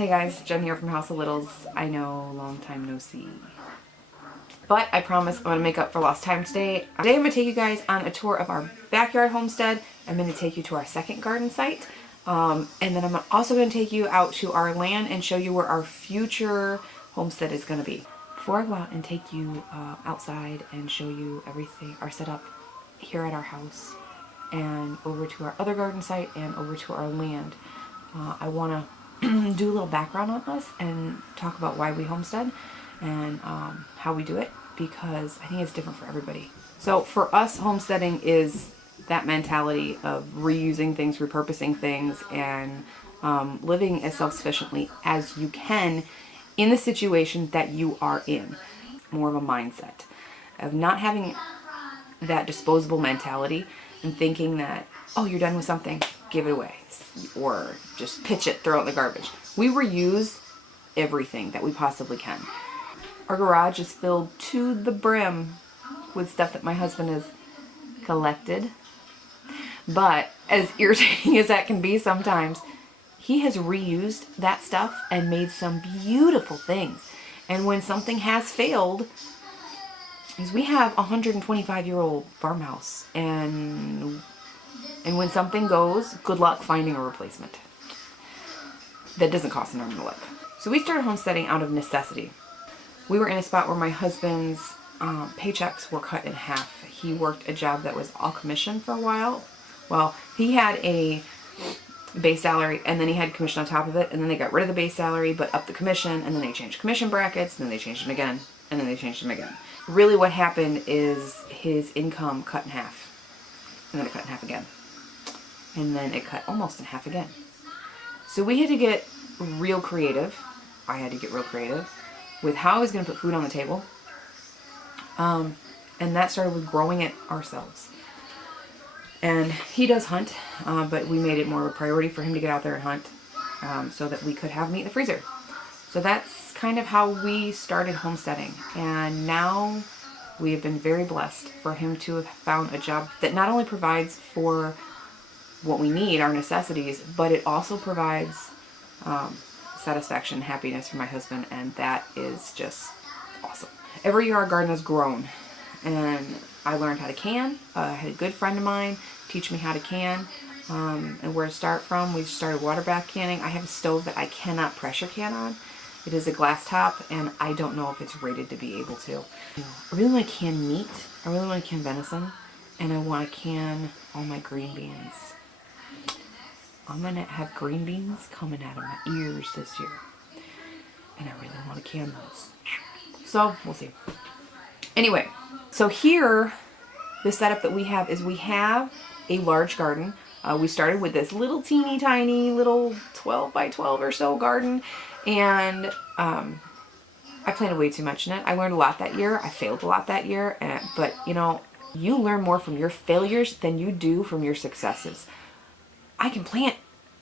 Hey guys, Jen here from House of Littles. I know, long time no see. But I promise I'm going to make up for lost time today. Today I'm going to take you guys on a tour of our backyard homestead. I'm going to take you to our second garden site. And then I'm also going to take you out to our land and show you where our future homestead is going to be. Before I go out and take you outside and show you everything, our setup here at our house, and over to our other garden site and over to our land, I want to do a little background on us and talk about why we homestead and how we do it, because I think it's different for everybody. So for us, homesteading is that mentality of reusing things, repurposing things, and living as self-sufficiently as you can in the situation that you are in. More of a mindset of not having that disposable mentality and thinking that, oh, you're done with something, give it away, or just pitch it, throw it in the garbage. We reuse everything that we possibly can. Our garage is filled to the brim with stuff that my husband has collected, but as irritating as that can be sometimes, he has reused that stuff and made some beautiful things. And when something has failed, because we have a 125-year-old farmhouse, and when something goes, good luck finding a replacement. That doesn't cost an arm and a leg. So we started homesteading out of necessity. We were in a spot where my husband's paychecks were cut in half. He worked a job that was all commission for a while. Well, he had a base salary, and then he had commission on top of it, and then they got rid of the base salary but upped the commission, and then they changed commission brackets, and then they changed them again, and then they changed them again. Really what happened is his income cut in half, and then it cut in half again, and then it cut almost in half again. So we had to get real creative. I had to get real creative with how I was going to put food on the table, and that started with growing it ourselves. And he does hunt, but we made it more of a priority for him to get out there and hunt, so that we could have meat in the freezer. So that's kind of how we started homesteading. And now we have been very blessed for him to have found a job that not only provides for what we need, our necessities, but it also provides satisfaction and happiness for my husband, and that is just awesome. Every year our garden has grown, and I learned how to can. I had a good friend of mine teach me how to can, and where to start from. We started water bath canning. I have a stove that I cannot pressure can on. It is a glass top, and I don't know if it's rated to be able to. I really want to can meat. I really want to can venison, and I want to can all my green beans. I'm going to have green beans coming out of my ears this year, and I really want to can those. So, we'll see. Anyway, so here, the setup that we have is we have a large garden. We started with this little teeny tiny little 12 by 12 or so garden, and I planted way too much in it. I learned a lot that year. I failed a lot that year, but you know, you learn more from your failures than you do from your successes. I can plant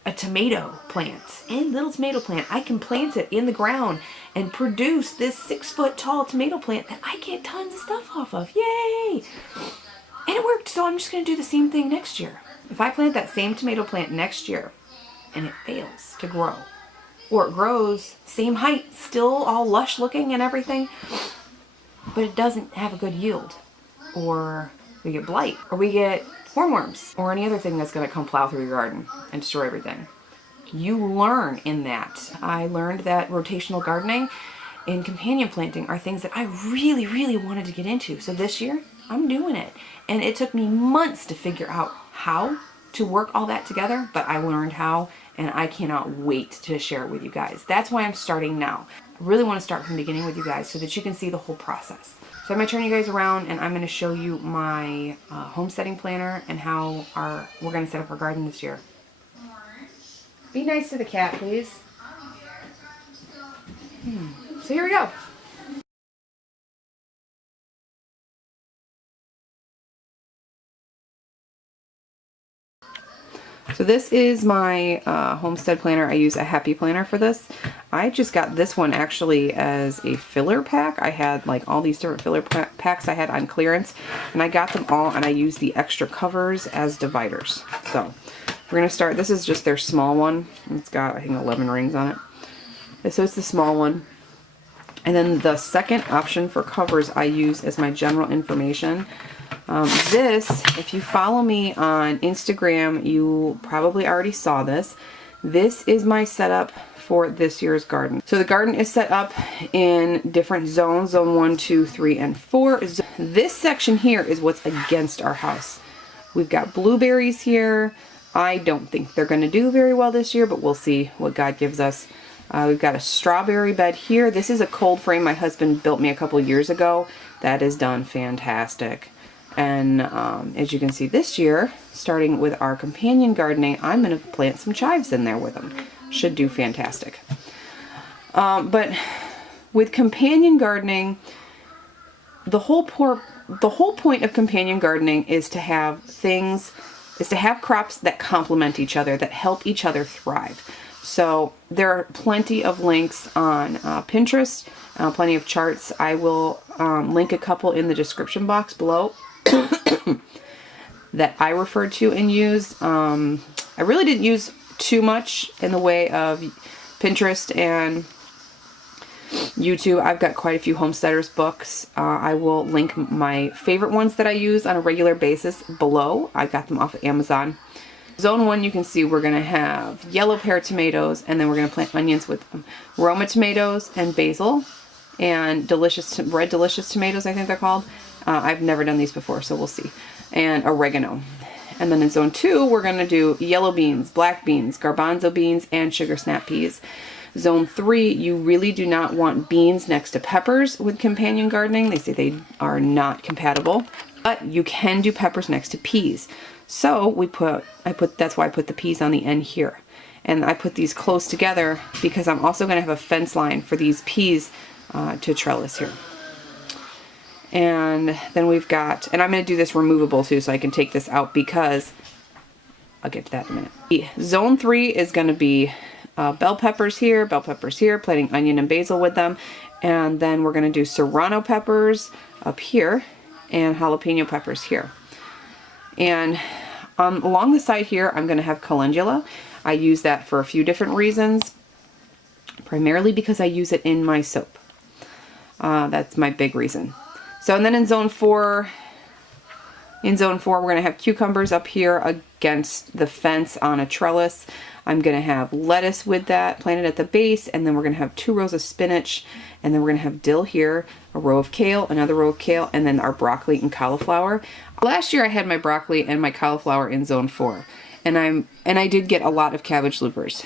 a tomato plant, a little tomato plant. I can plant it in the ground and produce this 6-foot tall tomato plant that I get tons of stuff off of. Yay! And it worked, so I'm just going to do the same thing next year. If I plant that same tomato plant next year and it fails to grow, or it grows same height, still all lush looking and everything, but it doesn't have a good yield, or we get blight, or we get hornworms, or any other thing that's going to come plow through your garden and destroy everything. You learn in that. I learned that rotational gardening and companion planting are things that I really, really wanted to get into. So this year, I'm doing it. And it took me months to figure out how to work all that together, but I learned how, and I cannot wait to share it with you guys. That's why I'm starting now. I really want to start from the beginning with you guys so that you can see the whole process. So I'm going to turn you guys around, and I'm going to show you my homesteading planner and how we're going to set up our garden this year. Be nice to the cat, please. So here we go. So this is my homestead planner. I use a Happy Planner for this. I just got this one actually as a filler pack. I had like all these different filler packs I had on clearance, and I got them all, and I used the extra covers as dividers. So we're going to start. This is just their small one. It's got, I think, 11 rings on it. So it's the small one. And then the second option for covers I use as my general information. This, if you follow me on Instagram, you probably already saw this. This is my setup for this year's garden. So the garden is set up in different zones, zone 1, 2, 3, and 4. This section here is what's against our house. We've got blueberries here. I don't think they're going to do very well this year, but we'll see what God gives us. We've got a strawberry bed here. This is a cold frame my husband built me a couple years ago. That is done fantastic. And as you can see this year, starting with our companion gardening, I'm going to plant some chives in there with them. Should do fantastic. But with companion gardening, the whole point of companion gardening is to have crops that complement each other, that help each other thrive. So there are plenty of links on Pinterest, plenty of charts. I will link a couple in the description box below that I referred to and used. I really didn't use too much in the way of Pinterest and YouTube. I've got quite a few homesteaders books. I will link my favorite ones that I use on a regular basis below. I got them off of Amazon. Zone 1, you can see we're going to have yellow pear tomatoes, and then we're going to plant onions with them. Roma tomatoes and basil, and red delicious tomatoes, I think they're called. I've never done these before, so we'll see. And oregano. And then in zone 2, we're going to do yellow beans, black beans, garbanzo beans, and sugar snap peas. Zone 3, you really do not want beans next to peppers with companion gardening. They say they are not compatible, but you can do peppers next to peas. So that's why I put the peas on the end here. And I put these close together because I'm also going to have a fence line for these peas to trellis here. And then we've got, and I'm going to do this removable too, so I can take this out because I'll get to that in a minute. Zone 3 is going to be bell peppers here, planting onion and basil with them. And then we're going to do serrano peppers up here and jalapeno peppers here. And along the side here, I'm going to have calendula. I use that for a few different reasons, primarily because I use it in my soap. That's my big reason. So, and then in zone 4, we're going to have cucumbers up here against the fence on a trellis. I'm going to have lettuce with that planted at the base, and then we're going to have 2 rows of spinach, and then we're going to have dill here, a row of kale, another row of kale, and then our broccoli and cauliflower. Last year I had my broccoli and my cauliflower in zone 4, and I did get a lot of cabbage loopers.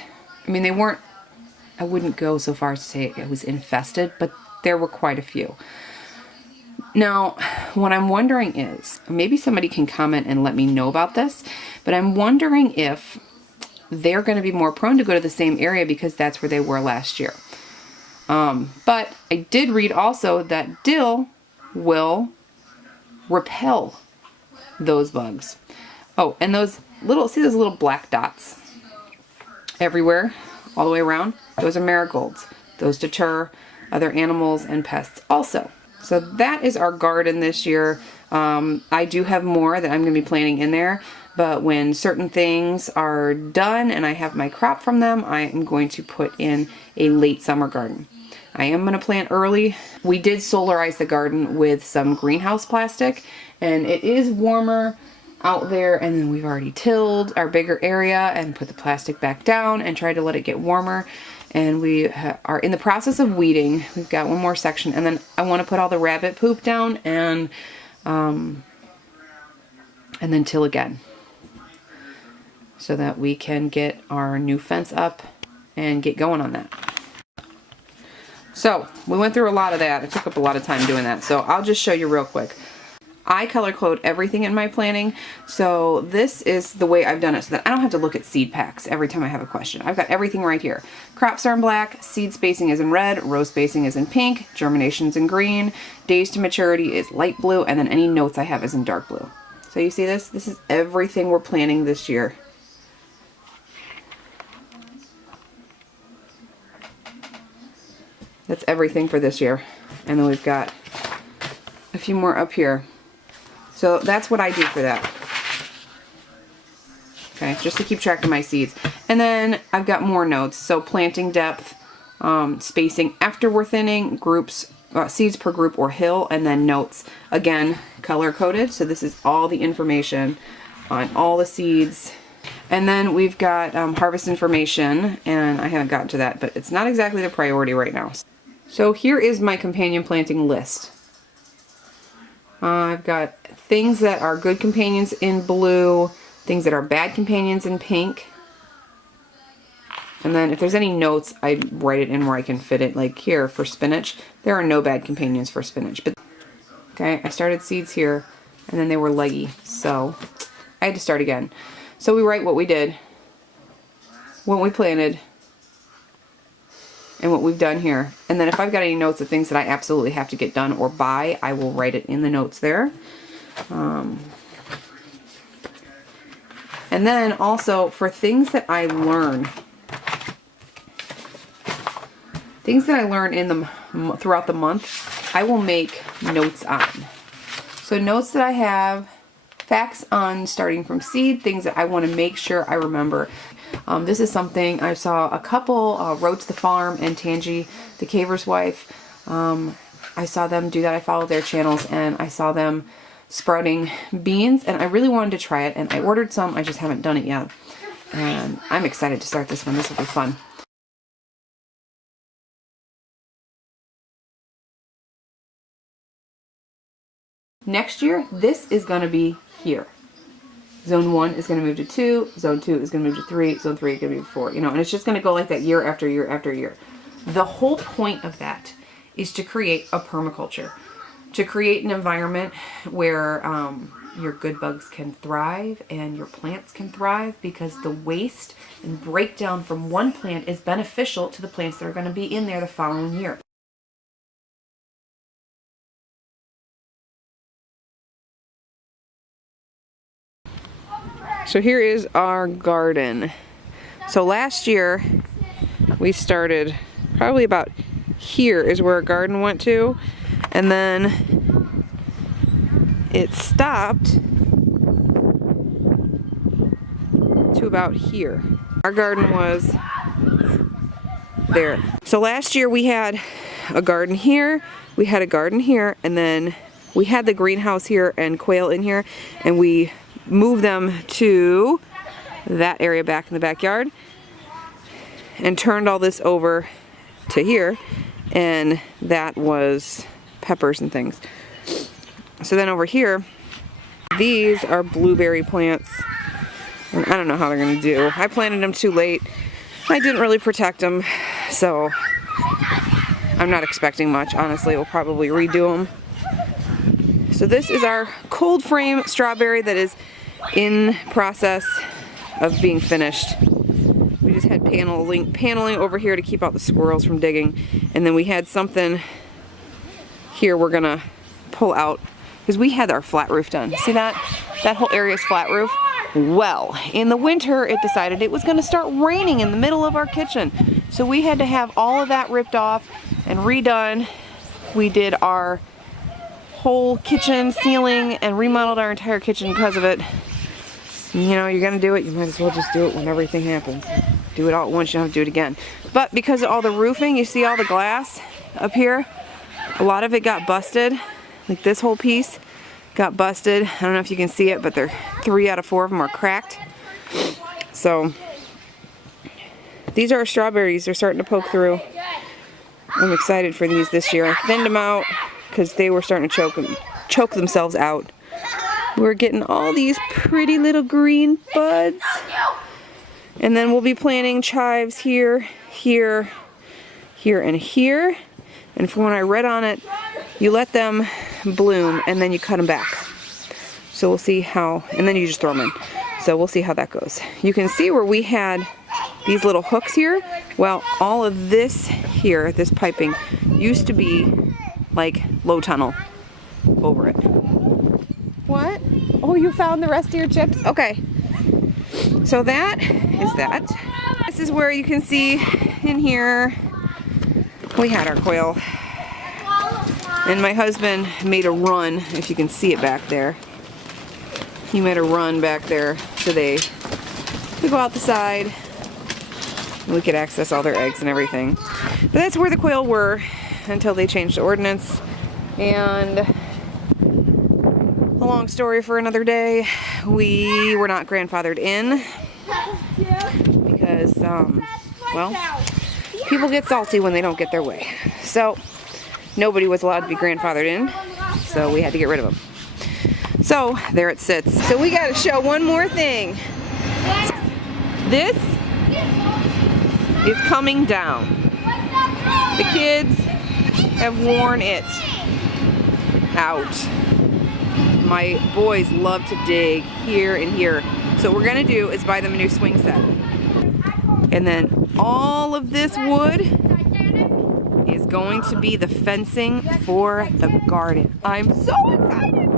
I mean, I wouldn't go so far as to say it was infested, but there were quite a few. Now, what I'm wondering is, maybe somebody can comment and let me know about this, but I'm wondering if they're going to be more prone to go to the same area because that's where they were last year. But I did read also that dill will repel those bugs. Oh, and those little black dots everywhere, all the way around? Those are marigolds. Those deter other animals and pests also. So that is our garden this year. I do have more that I'm going to be planting in there, but when certain things are done and I have my crop from them, I am going to put in a late summer garden. I am going to plant early. We did solarize the garden with some greenhouse plastic, and it is warmer out there, and then we've already tilled our bigger area and put the plastic back down and tried to let it get warmer. And we are in the process of weeding. We've got one more section, and then I want to put all the rabbit poop down and then till again, so that we can get our new fence up and get going on that. So we went through a lot of that. It took up a lot of time doing that, so I'll just show you real quick. I color code everything in my planning, so this is the way I've done it so that I don't have to look at seed packs every time I have a question. I've got everything right here. Crops are in black, seed spacing is in red, row spacing is in pink, germination is in green, days to maturity is light blue, and then any notes I have is in dark blue. So you see this? This is everything we're planning this year. That's everything for this year. And then we've got a few more up here. So that's what I do for that. Okay, just to keep track of my seeds. And then I've got more notes. So planting depth, spacing after we're thinning, groups, seeds per group or hill, and then notes. Again, color coded, so this is all the information on all the seeds. And then we've got harvest information, and I haven't gotten to that, but it's not exactly the priority right now. So here is my companion planting list. I've got things that are good companions in blue, things that are bad companions in pink. And then if there's any notes, I write it in where I can fit it. Like here for spinach, there are no bad companions for spinach. But okay, I started seeds here, and then they were leggy, so I had to start again. So we write what we did, what we planted, and what we've done here. And then if I've got any notes of things that I absolutely have to get done or buy, I will write it in the notes there. And then also for things that I learn, in throughout the month, I will make notes on. So notes that I have, facts on starting from seed, things that I want to make sure I remember. This is something I saw a couple, Road to the Farm and Tangi, the caver's wife. I saw them do that. I followed their channels and I saw them sprouting beans, and I really wanted to try it, and I ordered some. I just haven't done it yet. And I'm excited to start this one. This will be fun. Next year, this is going to be here. Zone 1 is going to move to 2, Zone 2 is going to move to 3, Zone 3 is going to move to 4, you know, and it's just going to go like that year after year after year. The whole point of that is to create a permaculture, to create an environment where your good bugs can thrive and your plants can thrive, because the waste and breakdown from one plant is beneficial to the plants that are going to be in there the following year. So here is our garden. So last year we started probably about here is where our garden went to, and then it stopped to about here. Our garden was there. So last year we had a garden here, we had a garden here, and then we had the greenhouse here and quail in here, and we moved them to that area back in the backyard and turned all this over to here, and that was peppers and things. So then over here, these are blueberry plants, and I don't know how they're gonna do. I planted them too late. I didn't really protect them, so I'm not expecting much. Honestly, we'll probably redo them. So this is our cold frame strawberry that is in process of being finished. We just had paneling over here to keep out the squirrels from digging, and then we had something here we're gonna pull out because we had our flat roof done. See that? That whole area is flat roof. Well, in the winter it decided it was gonna start raining in the middle of our kitchen, so we had to have all of that ripped off and redone. We did our whole kitchen ceiling and remodeled our entire kitchen because of it. You know, you're gonna do it, you might as well just do it when everything happens. Do it all at once, you don't have to do it again. But because of all the roofing, you see all the glass up here, a lot of it got busted. Like this whole piece got busted. I don't know if you can see it, but 3 out of 4 of them are cracked. So these are our strawberries. They're starting to poke through. I'm excited for these this year. I thinned them out because they were starting to choke themselves out. We're getting all these pretty little green buds. And then we'll be planting chives here, here, here, and here. And from when I read on it, you let them bloom and then you cut them back. So we'll see how, and then you just throw them in. So we'll see how that goes. You can see where we had these little hooks here. Well, all of this here, this piping, used to be like low tunnel over it. What? Oh, you found the rest of your chips? Okay. So that is that. This is where you can see in here, we had our quail. And my husband made a run, if you can see it back there. He made a run back there so they could go out the side We could access all their eggs and everything. But that's where the quail were until they changed the ordinance. And a long story for another day. We were not grandfathered in because, well, people get salty when they don't get their way. So nobody was allowed to be grandfathered in, so we had to get rid of them. So there it sits. So we got to show one more thing. This is coming down. The kids have worn it out. My boys love to dig here and here. So what we're gonna do is buy them a new swing set. And then all of this wood is going to be the fencing for the garden. I'm so excited!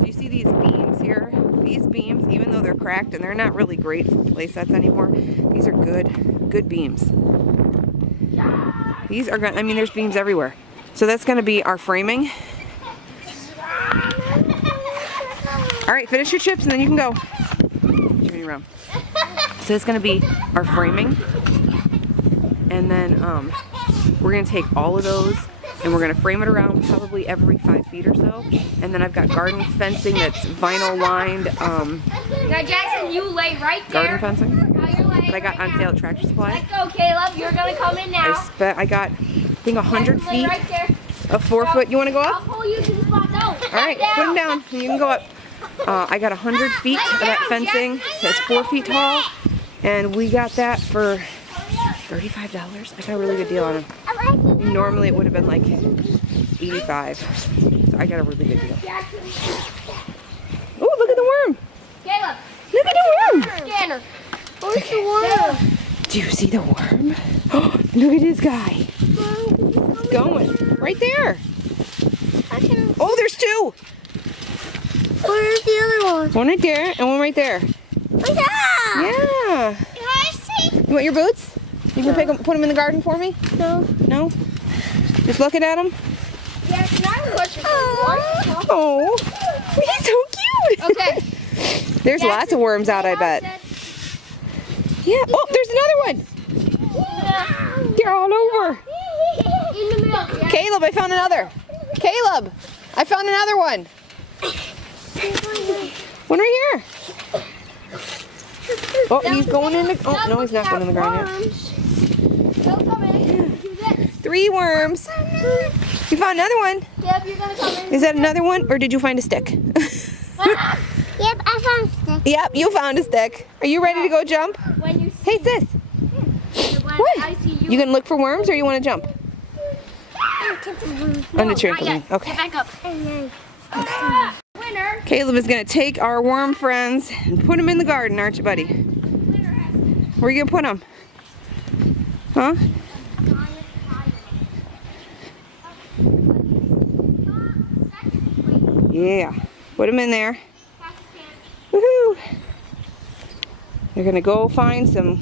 Do you see these beams here? These beams, even though they're cracked and they're not really great for play sets anymore, these are good beams. These are gonna, I mean, there's beams everywhere. So that's gonna be our framing. All right, finish your chips and then you can go. Turn you around. So it's gonna be our framing. And then we're gonna take all of those and we're gonna frame it around probably every 5 feet or so. And then I've got garden fencing that's vinyl lined. Now Jackson, you lay right there. Garden fencing that I got on sale at Tractor Supply. Let's go, Caleb. You're gonna come in now. I got, I think 100 feet right of 4 foot. You wanna go I'll up? pull you to the spot. No. All right, put them down. You can go up. I got 100 feet of that fencing that's 4 feet tall, and we got that for $35. I got a really good deal on them. Normally it would have been like $85, so I got a really good deal. Oh, look at the worm! Caleb. Look at the worm! Scanner. Where's the worm? Do you see the worm? Oh, look at this guy. It's going right there. Oh, there's 2. Where's the other one? One right there and one right there. Yeah. Can I see? You want your boots? You can put them in the garden for me? No. No? Just looking at them? Yeah, can I watch it? Oh, he's so cute. Okay. There's lots of worms out, I bet. Yeah. Oh, there's another one. They're all over. In the middle. Caleb, I found another. Caleb, I found another one. One right here. Oh, he's going in the... Oh, no, he's not going in the ground yet. 3 worms. You found another one. Yep, you're gonna come in. Is that another one, or did you find a stick? Yep, I found a stick. Yep, you found a stick. Are you ready to go jump? When you Hey, sis. What? I see You gonna look for worms, or you want to jump? On the trampoline. Okay. Get back up. Okay. Winner. Caleb is gonna take our worm friends and put them in the garden, aren't you, buddy? Where are you gonna put them? Huh? Yeah. Put them in there. Woohoo! They're gonna go find some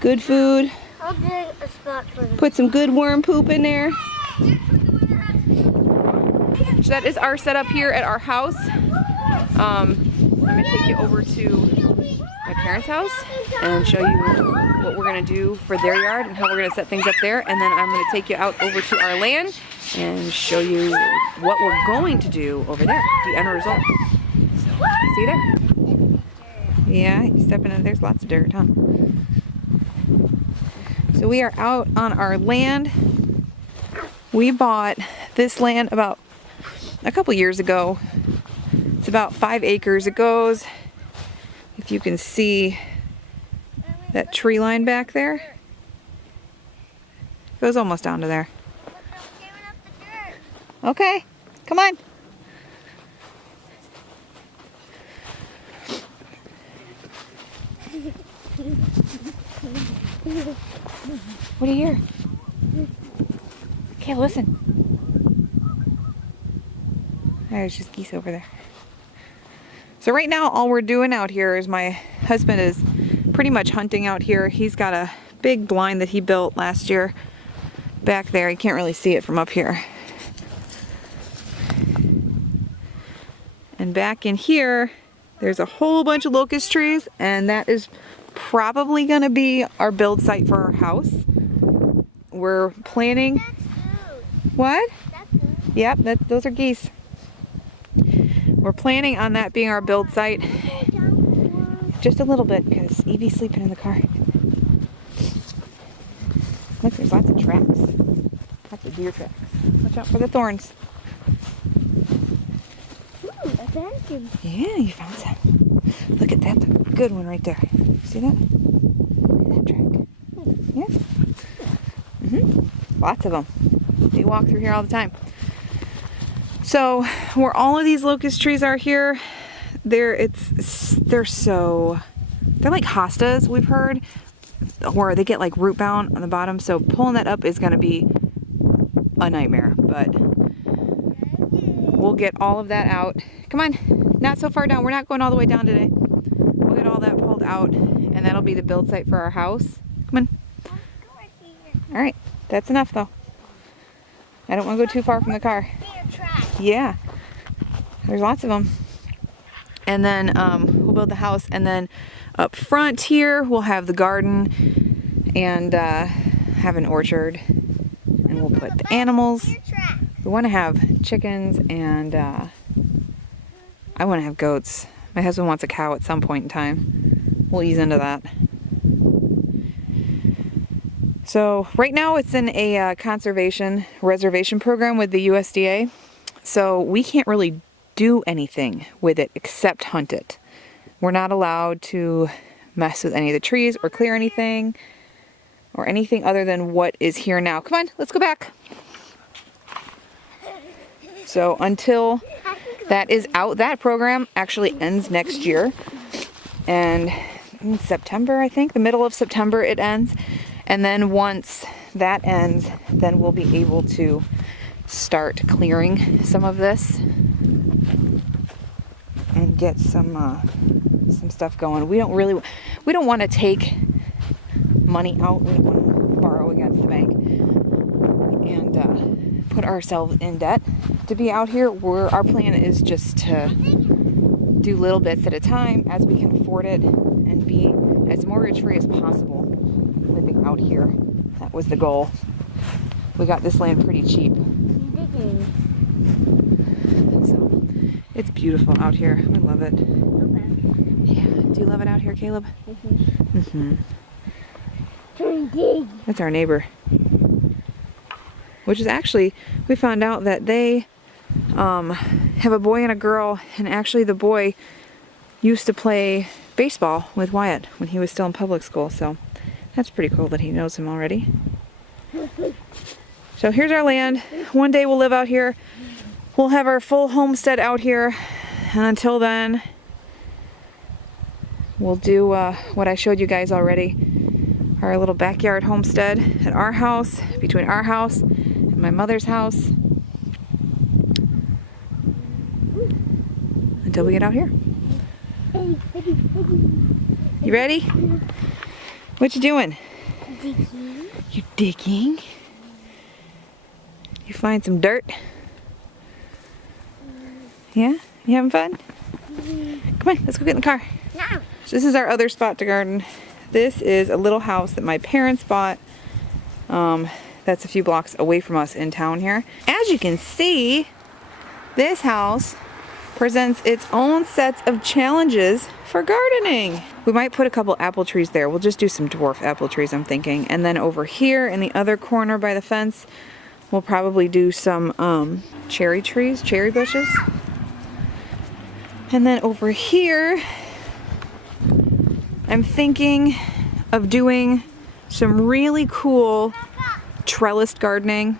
good food. I'll dig a spot for them. Put some good worm poop in there. So that is our setup here at our house. I'm gonna take you over to my parents' house and show you what we're gonna do for their yard and how we're gonna set things up there. And then I'm gonna take you out over to our land and show you what we're going to do over there, the end result. So, see you there? Yeah, you stepping in, there's lots of dirt, huh? So we are out on our land. We bought this land about a couple years ago. It's about 5 acres. It goes, if you can see that tree line back there, it goes almost down to there. Okay, come on. What do you hear? Okay, listen. There's just geese over there. So right now all we're doing out here is my husband is pretty much hunting out here. He's got a big blind that he built last year back there. You can't really see it from up here. And back in here There's a whole bunch of locust trees, and that is probably gonna be our build site for our house. We're planning. What? Yep, those are geese. We're planning on that being our build site. Just a little bit, because Evie's sleeping in the car. Look, there's lots of tracks. Lots of deer tracks. Watch out for the thorns. Ooh, I found some. Yeah, you found some. Look at that, that's a good one right there. See that? Look at that track. Yeah. Lots of them. They walk through here all the time. So where all of these locust trees are here, they're like hostas, we've heard, or they get like root bound on the bottom. So pulling that up is going to be a nightmare, but we'll get all of that out. Come on, not so far down. We're not going all the way down today. We'll get all that pulled out, and that'll be the build site for our house. Come on. All right, that's enough though. I don't want to go too far from the car. Yeah, there's lots of them. And then we'll build the house, and then up front here we'll have the garden and have an orchard, and we'll put the animals. We want to have chickens, and I want to have goats. My husband wants a cow at some point in time. We'll ease into that. So right now it's in a conservation reservation program with the USDA. So we can't really do anything with it except hunt it. We're not allowed to mess with any of the trees or clear anything or anything other than what is here now. Come on, let's go back. So until that is out, that program actually ends next year. And in September, I think, the middle of September it ends. And then once that ends, then we'll be able to start clearing some of this and get some stuff going. We don't want to take money out. We don't want to borrow against the bank and put ourselves in debt to be out here. Our plan is just to do little bits at a time as we can afford it and be as mortgage free as possible living out here. That was the goal. We got this land pretty cheap. So it's beautiful out here. We love it. Yeah. Do you love it out here, Caleb? That's our neighbor. Which is actually, we found out that they have a boy and a girl, and actually the boy used to play baseball with Wyatt when he was still in public school, so that's pretty cool that he knows him already. So here's our land. One day we'll live out here. We'll have our full homestead out here, and until then we'll do what I showed you guys already, our little backyard homestead at our house, between our house and my mother's house, until we get out here. You ready? What you doing? Digging. You digging? You find some dirt? Yeah? You having fun? Come on, let's go get in the car. No. So this is our other spot to garden. This is a little house that my parents bought. That's a few blocks away from us in town here. As you can see, this house presents its own sets of challenges for gardening. We might put a couple apple trees there. We'll just do some dwarf apple trees, I'm thinking. And then over here in the other corner by the fence, we'll probably do some cherry trees, cherry bushes. And then over here, I'm thinking of doing some really cool trellised gardening.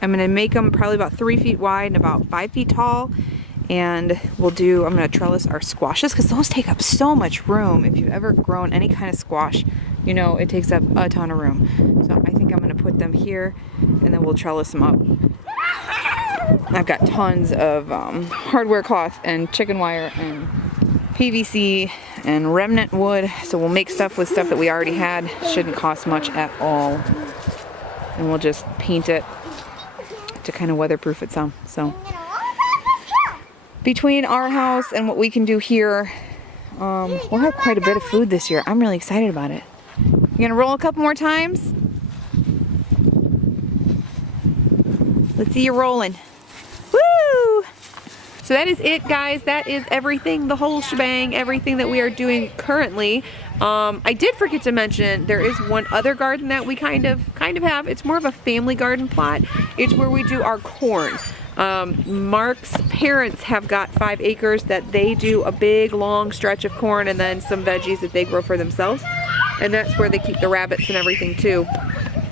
I'm gonna make them probably about 3 feet wide and about 5 feet tall. And I'm gonna trellis our squashes, because those take up so much room. If you've ever grown any kind of squash, you know it takes up a ton of room. So I think I'm gonna put them here, and then we'll trellis them up. I've got tons of hardware cloth and chicken wire and PVC and remnant wood, so we'll make stuff with stuff that we already had. Shouldn't cost much at all, and we'll just paint it to kind of weatherproof it some. So between our house and what we can do here, We'll have quite a bit of food this year. I'm really excited about it. You gonna roll a couple more times? Let's see you rolling. Woo! So that is it, guys. That is everything, the whole shebang, everything that we are doing currently. I did forget to mention there is one other garden that we kind of have. It's more of a family garden plot. It's where we do our corn. Mark's parents have got 5 acres that they do a big long stretch of corn and then some veggies that they grow for themselves. And that's where they keep the rabbits and everything too.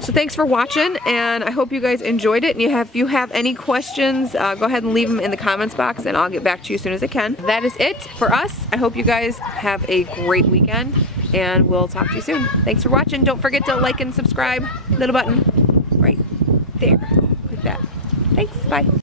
So thanks for watching, and I hope you guys enjoyed it. And if you have any questions, go ahead and leave them in the comments box and I'll get back to you as soon as I can. That is it for us. I hope you guys have a great weekend and we'll talk to you soon. Thanks for watching. Don't forget to like and subscribe. Little button right there. Click that. Thanks. Bye.